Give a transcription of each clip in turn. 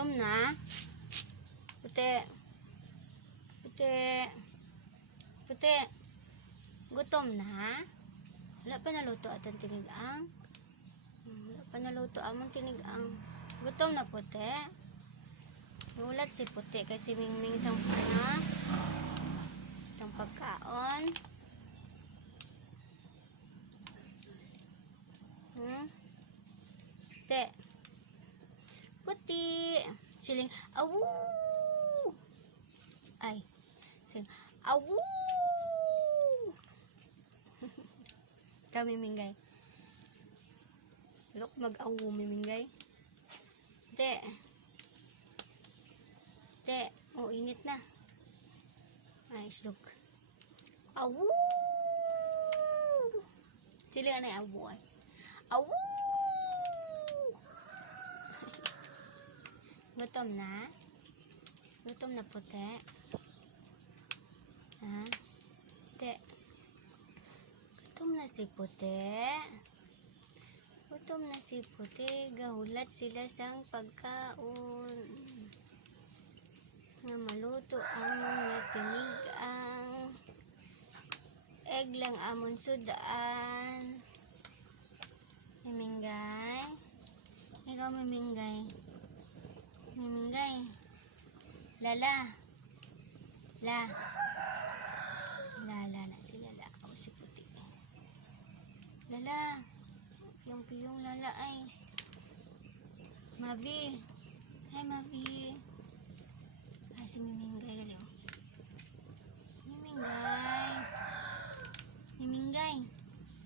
Gutom na. Puti. Puti. Puti. Gutom na. Wala pa naluto atong tinigang. Wala pa naluto among tinigang. Gutom na puti. Nulat si puti kay si Mingming isang isang pagkaon. Puti. Puti. Siling awu. Ay. Siling awu. Ikaw Mimingay. Look mag-awu Mimingay. Puti. Puti. Oh, init na. Ay, islog. Awu. Siling anay awu ay. Awu. Gutom na? Gutom na puti? Ha? Puti? Gutom na si puti? Gutom na si puti? Gahulat sila sang pagkaon. Nga maluto ang mga tinigang. Egg lang amon sudaan. Mimingay? Ikaw Mimingay? Mimingay. Lala. La. Lala na si Lala. O si puti. Lala. Piyong-piyong Lala ay. Mabi. Hi Mabi. Ay si Mimingay gali o. Mimingay. Mimingay.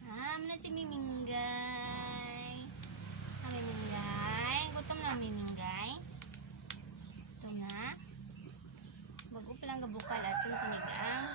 Na si Mimingay. Mimingay. Gutom na Mimingay. Ito na. Bago pa lang gabukal atong tinigang.